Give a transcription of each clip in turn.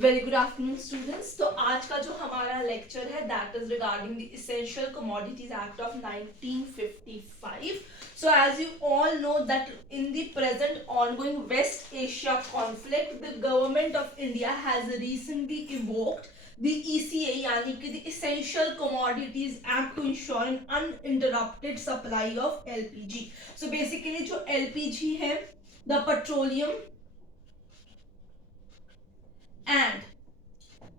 Very good afternoon students. तो आज का जो हमारा लेक्चर है that is regarding the essential commodities act of 1955. So as you all know that in the present ongoing West Asia conflict, the government of India has recently evoked the ECA यानी कि the Essential Commodities Act to ensure an uninterrupted supply of LPG. So basically जो LPG है, the petroleum and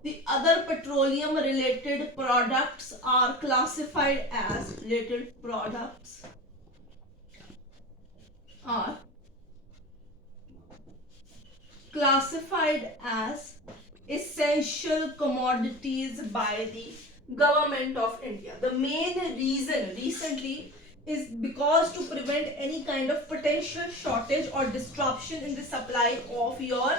the other petroleum related products are classified as are classified as essential commodities by the government of India. The main reason recently is because to prevent any kind of potential shortage or disruption in the supply of your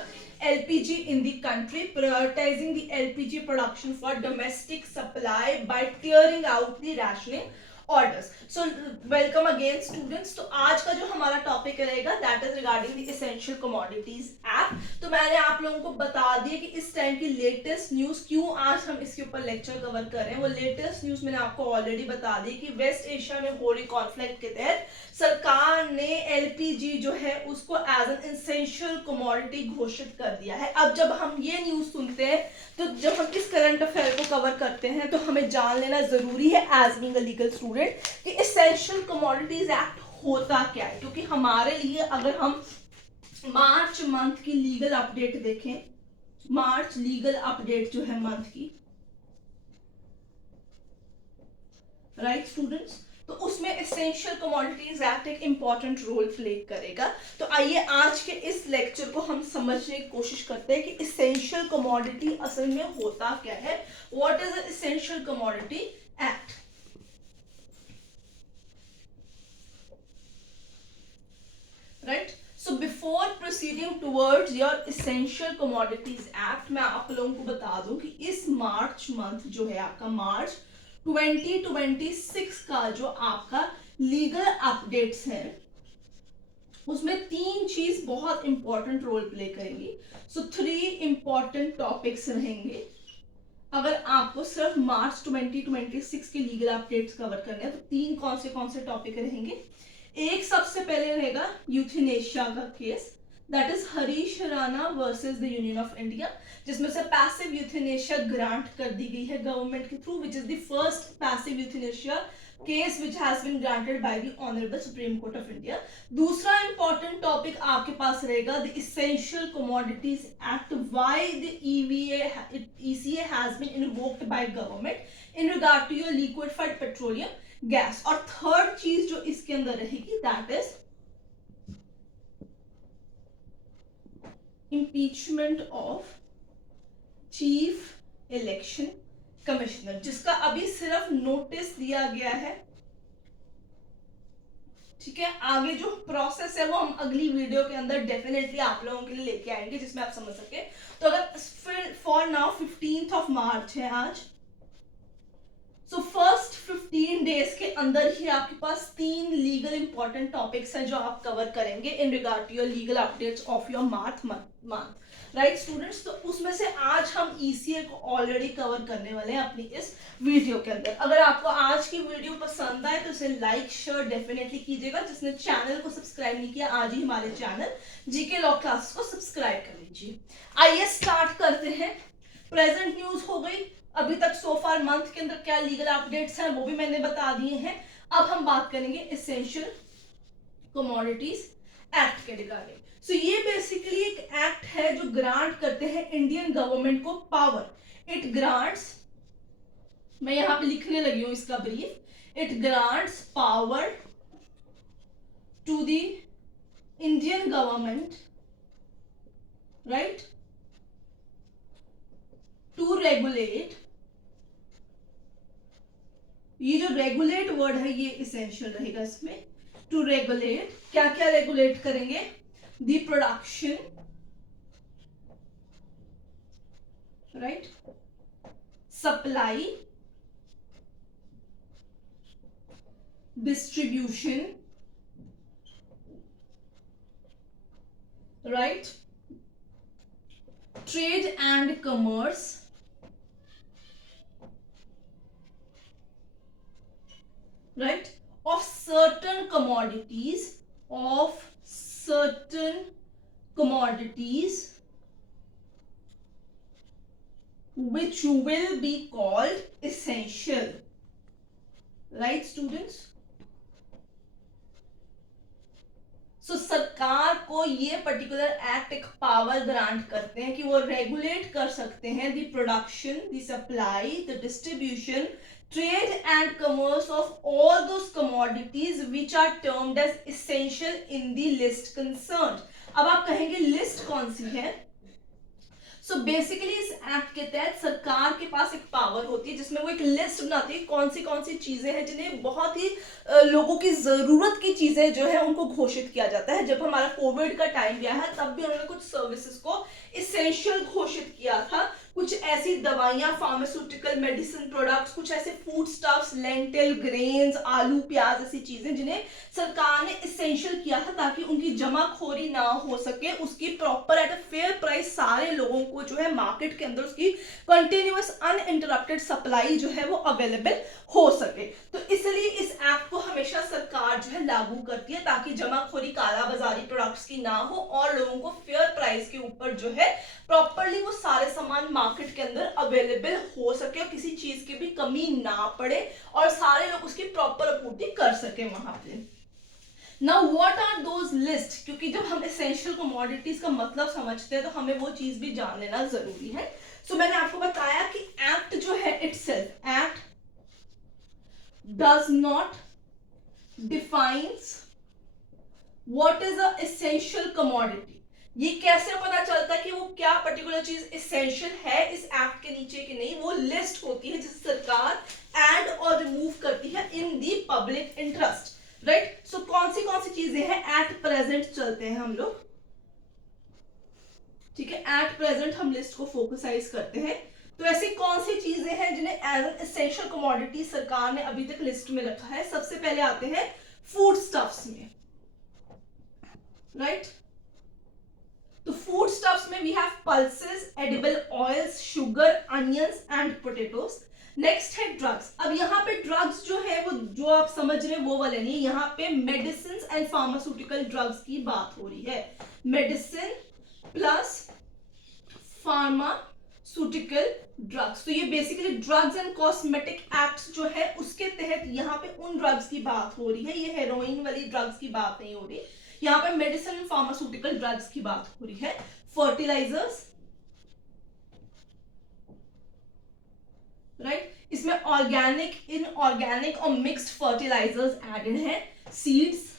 LPG in the country, prioritizing the LPG production for domestic supply by clearing out the rationing orders. So welcome again students. तो आज का जो हमारा topic रहेगा that is regarding the essential commodities act. तो मैंने आप लोगों को बता दिया कि इस टाइम की लेटेस्ट न्यूज क्यों आज हम इसके ऊपर लेक्चर कवर कर रहे हैं. वो लेटेस्ट न्यूज मैंने आपको ऑलरेडी बता दी कि वेस्ट एशिया में हो रही कॉन्फ्लिक्ट के तहत सरकार ने एलपीजी जो है उसको एज एन एसेंशियल कमोडिटी घोषित कर दिया है. अब जब हम ये न्यूज सुनते हैं तो जब हम इस करंट अफेयर को कवर करते हैं तो हमें जान लेना जरूरी है as being a legal student कि एसेंशियल कमोडिटीज एक्ट होता क्या है. क्योंकि हमारे लिए अगर हम मार्च मंथ की लीगल अपडेट देखें, मार्च लीगल अपडेट जो है मंथ की, राइट स्टूडेंट्स, तो उसमें एसेंशियल कमोडिटीज एक्ट एक इंपॉर्टेंट रोल प्ले करेगा. तो आइए आज के इस लेक्चर को हम समझने की कोशिश करते हैं कि एसेंशियल कमोडिटी असल में होता क्या है. What is essential commodity act. Right. So before proceeding towards your essential commodities act, मैं आप लोगों को बता दूं कि इस मार्च मंथ जो है आपका मार्च 2026 का जो आपका लीगल अपडेट्स है उसमें तीन चीज बहुत इंपॉर्टेंट रोल प्ले करेंगी. सो 3 इंपॉर्टेंट टॉपिक्स रहेंगे. अगर आपको सिर्फ मार्च 2026 के लीगल अपडेट्स कवर करने हैं तो कौन से टॉपिक रहेंगे. एक सबसे पहले रहेगा यूथेनेशिया का case, that is Harish Rana versus the union of India, जिसमें से पैसिव यूथेनेशिया ग्रांट कर दी गई है गवर्नमेंट के through, which is the first passive euthanasia case which has been granted by the honourable Supreme Court of India. दूसरा important topic आपके पास रहेगा the essential commodities act, why the ECA has been invoked by government in regard to your liquefied petroleum gas. और third चीज जो इसके अंदर रहेगी that is impeachment of chief election commissioner, जिसका अभी सिर्फ नोटिस दिया गया है. ठीक है, आगे जो प्रोसेस है वो हम अगली वीडियो के अंदर डेफिनेटली आप लोगों के लिए लेके आएंगे जिसमें आप समझ सके. तो अगर फिर for now 15th of March है आज, सो फर्स्ट 15 डेज के अंदर ही आपके पास 3 लीगल इंपॉर्टेंट टॉपिक्स हैं जो आप कवर करेंगे in regard to your legal updates of your month. Right students, तो उसमें से आज हम ECA को ऑलरेडी कवर करने वाले हैं अपनी इस वीडियो के अंदर. अगर आपको आज की वीडियो पसंद आए तो इसे लाइक शेयर डेफिनेटली कीजिएगा. जिसने चैनल को सब्सक्राइब नहीं किया आज ही हमारे चैनल जीके लॉ क्लास को सब्सक्राइब कर लीजिए. आइए स्टार्ट करते हैं. प्रेजेंट न्यूज हो गई, अभी तक सो फार मंथ के अंदर क्या लीगल अपडेट्स हैं वो भी मैंने बता दिए हैं. अब हम बात करेंगे एसेंशियल कमोडिटीज एक्ट के रिगार्डिंग. सो ये बेसिकली एक एक्ट है जो ग्रांट करते हैं इंडियन गवर्नमेंट को पावर. इट ग्रांट्स, मैं यहां पे लिखने लगी हूं इसका brief, it grants power to the Indian government, right, to regulate. ये जो रेगुलेट वर्ड है ये इसेंशियल रहेगा इसमें. टू रेगुलेट, क्या क्या रेगुलेट करेंगे, the production, right, supply, distribution, right, trade and commerce right of certain commodities which will be called essential, right students? So सरकार को ये पर्टिकुलर एक्ट एक पावर ग्रांट करते हैं कि वो रेगुलेट कर सकते हैं the production, the supply, the distribution, trade and commerce of all those commodities which are termed as essential in the list concerned. अब आप कहेंगे लिस्ट कौन सी है? सो बेसिकली इस एक्ट के तहत सरकार के पास एक पावर होती है जिसमें वो एक लिस्ट बनाती है कौन सी चीजें हैं जिन्हें बहुत ही लोगों की जरूरत की चीजें जो है उनको घोषित किया जाता है। जब हमारा कोविड का टाइम गया है तब भी उन्होंने कुछ सर्विसेज को इसेंशियल घोषित किया था। कुछ ऐसी दवाइयां, फार्मास्यूटिकल मेडिसिन प्रोडक्ट्स, कुछ ऐसे फूड स्टफ्स, लेंटिल, ग्रेन्स, आलू, प्याज, ऐसी चीजें जिन्हें सरकार ने इसेंशियल किया था ताकि उनकी जमाखोरी ना हो सके, उसकी proper at a fair price सारे लोगों को जो है मार्केट के अंदर उसकी कंटिन्यूअस अनइंटरप्टेड सप्लाई जो है वो अवेलेबल हो सके। तो इसलिए इस एक्ट को हमेशा सरकार जो है लागू करती है ताकि जमाखोरी, कालाबाजारी प्रोडक्ट्स की ना हो और लोगों को फेयर प्राइस के ऊपर जो है प्रॉपरली वो सारे सामान मार्केट के अंदर अवेलेबल हो सके और किसी चीज की भी कमी ना पड़े और सारे लोग उसकी प्रॉपर आपूर्ति कर सके वहां पे। Now what are those list? क्योंकि जब हम एसेंशियल कमोडिटीज का मतलब समझते हैं तो हमें वो चीज भी जान लेना जरूरी है। सो मैंने आपको बताया कि एक्ट जो है itself, act does not defines what is a essential commodity. ये कैसे पता चलता है कि वो क्या पर्टिकुलर चीज एसेंशियल है इस एक्ट के नीचे कि नहीं? वो लिस्ट होती है जिसे सरकार ऐड और रिमूव करती है इन दी पब्लिक इंटरेस्ट, राइट? सो कौन सी चीजें हैं एट प्रेजेंट चलते हैं हम लोग, ठीक है? एट प्रेजेंट हम लिस्ट को फोकसाइज करते हैं। तो ऐसी कौन सी चीजें हैं जिन्हें एज एन एसेंशियल कमोडिटी सरकार ने अभी तक लिस्ट में रखा है? सबसे पहले आते हैं फूड स्टफ्स में, राइट? तो फूड स्टफ्स में we have pulses, edible oils, sugar, onions and potatoes. Next है ड्रग्स। अब यहाँ पे ड्रग्स जो है वो जो आप समझ रहे हैं वो वाले नहीं, यहाँ पे मेडिसिन एंड फार्मास्यूटिकल ड्रग्स की बात हो रही है। Medicine plus pharmaceutical drugs. तो ये basically drugs and cosmetic act जो है उसके तहत यहाँ पे उन ड्रग्स की बात हो रही है। ये हेरोइन वाली ड्रग्स की बात नहीं हो रही, यहाँ पे मेडिसिन एंड फार्मास्यूटिकल ड्रग्स की बात हो रही है। Fertilisers, right? इसमें ऑर्गेनिक, इनऑर्गेनिक और मिक्स्ड फर्टिलाइजर्स एडेड हैं। सीड्स,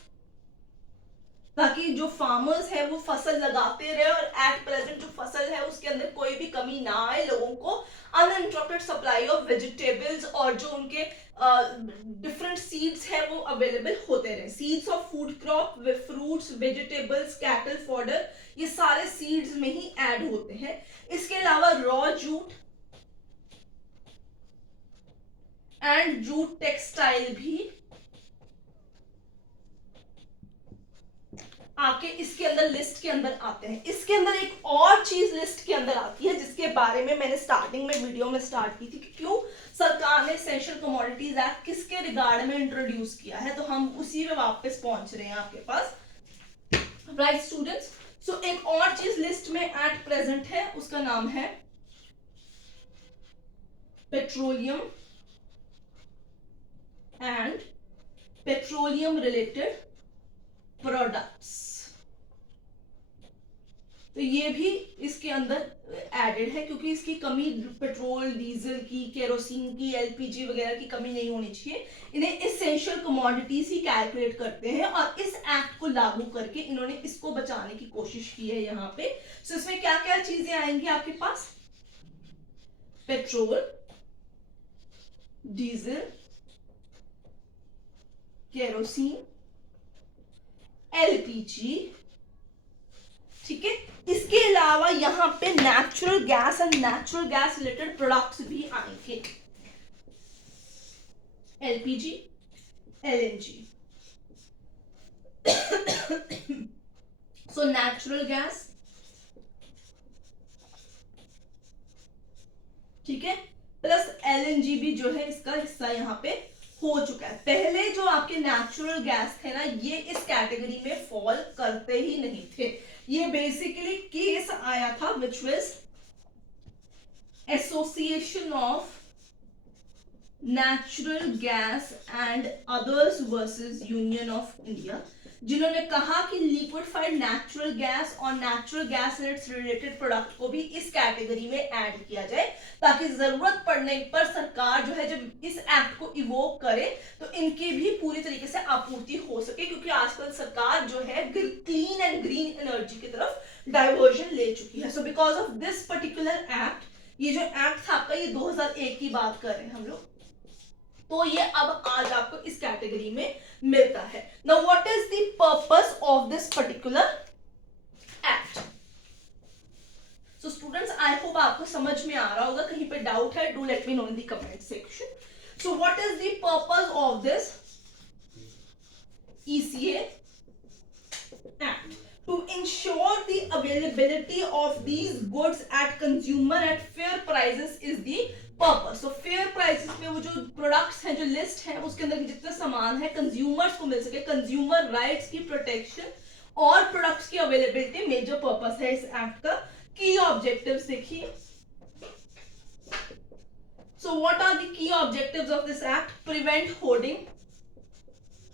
ताकि जो फार्मर्स है वो फसल लगाते रहे और एट प्रेजेंट जो फसल है उसके अंदर कोई भी कमी ना आए, लोगों को अनइंटरप्टेड सप्लाई ऑफ वेजिटेबल्स और जो उनके डिफरेंट सीड्स है वो अवेलेबल होते रहे। Seeds of food crop, fruits, vegetables, cattle fodder, ये सारे सीड्स में ही ऐड होते हैं। इसके अलावा raw jute and jute textile भी आके इसके अंदर लिस्ट के अंदर आते हैं। इसके अंदर एक और चीज लिस्ट के अंदर आती है जिसके बारे में मैंने स्टार्टिंग में वीडियो में स्टार्ट की थी कि क्यों सरकार ने एसेंशियल कमोडिटीज एक्ट किसके रिगार्ड में इंट्रोड्यूस किया है, तो हम उसी में वापस पहुंच रहे हैं आपके पास, राइट स्टूडेंट्स? सो एक और चीज लिस्ट में एट प्रेजेंट है, उसका नाम है petroleum and petroleum related products. तो ये भी इसके अंदर एडेड है क्योंकि इसकी कमी पेट्रोल, डीजल की, केरोसिन की, एलपीजी वगैरह की कमी नहीं होनी चाहिए। इन्हें एसेंशियल कमोडिटीज ही कैलकुलेट करते हैं और इस एक्ट को लागू करके इन्होंने इसको बचाने की कोशिश की है यहाँ पे। सो इसमें क्या क्या चीजें आएंगी आपके पास? पेट्रोल, डीजल, केरोसिन, एलपीजी, ठीक है? इसके अलावा यहां पे natural gas and natural gas related products भी आएंगे। LPG, LNG. So natural gas, ठीक है, प्लस LNG भी जो है इसका हिस्सा यहाँ पे हो चुका है। पहले जो आपके नेचुरल गैस थे ना, ये इस कैटेगरी में फॉल करते ही नहीं थे। ये बेसिकली केस आया था which was association of natural gas and others versus union of India, जिन्होंने कहा कि लिक्विफाइड नेचुरल गैस और natural gas and it's related product को भी इस कैटेगरी में ऐड किया जाए, ताकि जरूरत पड़ने पर सरकार जो है जब इस एक्ट को इवोक करे तो इनकी भी पूरी तरीके से आपूर्ति हो सके, क्योंकि आजकल सरकार जो है क्लीन एंड ग्रीन एनर्जी की तरफ डाइवर्जन ले चुकी है। So because of this particular act, ये जो एक्ट था आपका, ये 2001 की बात कर रहे हैं हम लोग, तो ये अब आज आपको इस कैटेगरी में मिलता है। Now what is the purpose of this particular act? So students, I hope आपको समझ में आ रहा होगा। कहीं पे डाउट है, do let me know in the comment section. So what is the purpose of this ECA Act? To ensure the availability of these goods at consumer at fair prices is the purpose. So fair prices में वो जो products हैं, जो list है, उसके अंदर जितना सामान है कंज्यूमर्स को मिल सके, कंज्यूमर राइट्स की प्रोटेक्शन और प्रोडक्ट्स की अवेलेबिलिटी मेजर पर्पस है इस एक्ट का। की ऑब्जेक्टिव्स देखिए। So what are the key objectives of this act? Prevent hoarding,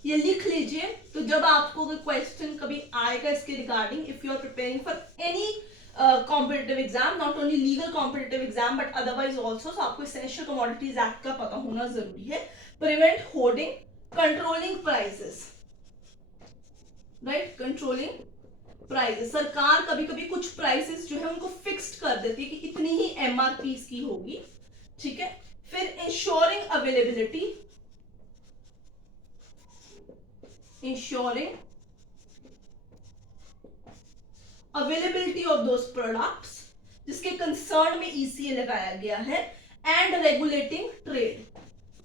ये लिख लीजिए। तो जब आपको कोई क्वेश्चन कभी आएगा इसके regarding, if you are preparing for any competitive exam, not only legal competitive exam but otherwise also, तो आपको एसेंशियल कमोडिटीज एक्ट का पता होना जरूरी है। Prevent hoarding, controlling prices, right, controlling prices. सरकार कभी कभी कुछ प्राइसेस जो है उनको फिक्स्ड कर देती है कि इतनी ही MRP की होगी, ठीक है। फिर ensuring availability, ensuring availability of those products जिसके कंसर्न में ECA लगाया गया है, एंड रेगुलेटिंग ट्रेड,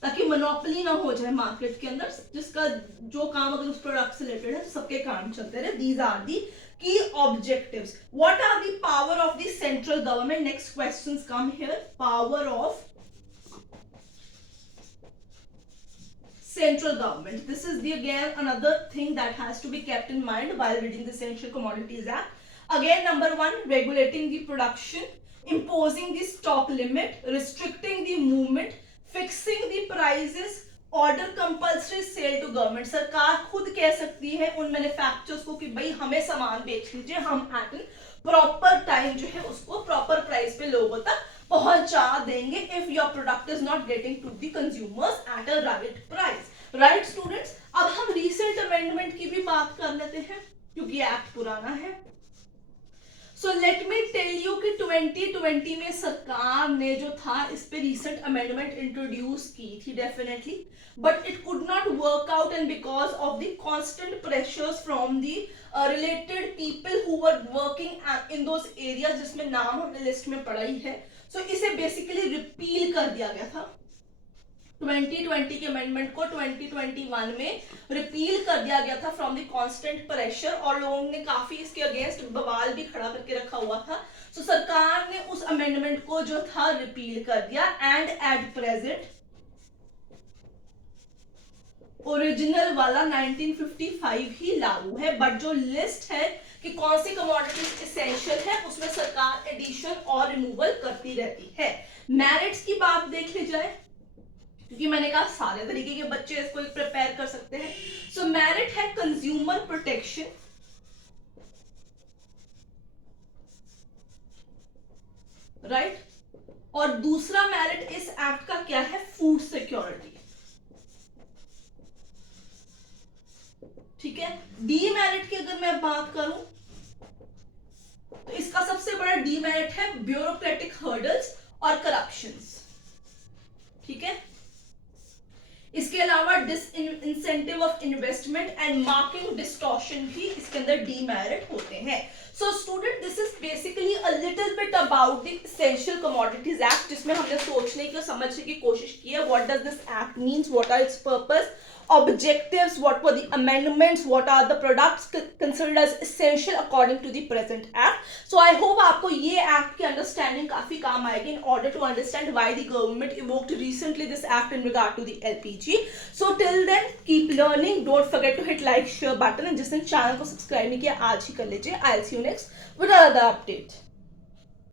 ताकि मोनोपोली ना हो जाए मार्केट के अंदर, जिसका जो काम अगर उस प्रोडक्ट से रिलेटेड है तो सबके काम चलते रहे। These are the key objectives. What are the power of the central government? Next questions come here. Power of central government. This is the again another thing that has to be kept in mind while reading the Essential Commodities Act. Again, number 1, regulating the production, imposing the stock limit, restricting the movement, fixing the prices, order compulsory sale to government. सरकार खुद कह सकती है उन manufacturers को कि भाई हमें सामान बेच लीजिए, हम एट प्रॉपर टाइम जो है उसको प्रॉपर प्राइस पे लोगों तक पहुंचा देंगे if your product is not getting to the consumers at a right price. Right students? अब हम recent amendment की भी बात कर लेते हैं क्योंकि एक्ट पुराना है। So let me tell you कि 2020 में सरकार ने जो था इस पे recent amendment introduce की थी definitely, but it could not work out and because of the constant pressures from the related people who were working in those areas जिसमें नाम हमने लिस्ट में पढ़ा ही है, so इसे बेसिकली रिपील कर दिया गया था। 2020 के अमेंडमेंट को 2021 में रिपील कर दिया गया था फ्रॉम द कांस्टेंट प्रेशर, और लोगों ने काफी इसके अगेंस्ट बवाल भी खड़ा करके रखा हुआ था। सो सरकार ने उस अमेंडमेंट को जो था रिपील कर दिया, एंड एट प्रेजेंट ओरिजिनल वाला 1955 ही लागू है, बट जो लिस्ट है कि कौन सी कमोडिटीज एसेंशियल है उसमें सरकार एडिशन और रिमूवल करती रहती है। मेरिट्स की बात देख ली जाए, क्योंकि मैंने कहा सारे तरीके के बच्चे इसको प्रिपेयर कर सकते हैं। सो मेरिट है कंज्यूमर प्रोटेक्शन, राइट, और दूसरा मेरिट इस एक्ट का क्या है, फूड सिक्योरिटी, ठीक है। डीमेरिट की अगर मैं बात करूं तो इसका सबसे बड़ा डीमेरिट है ब्यूरोक्रेटिक हर्डल्स और करप्शंस, ठीक है। इसके अलावा disincentive of investment and market distortion भी इसके अंदर डीमेरिट होते हैं। So student, this is basically a little bit about the essential commodities act, जिसमें हमने सोचने की और समझने की कोशिश की है what does this act means, what are its purpose, objectives, what were the amendments, what are the products considered as essential according to the present act. So I hope आपको ये act की understanding काफी काम आएगी in order to understand why the government evoked recently this act in regard to the LPG. So till then keep learning, don't forget to hit like, share button, and जिसने channel को subscribe नहीं किया आज ही कर लीजिए. I'll see you next with another update.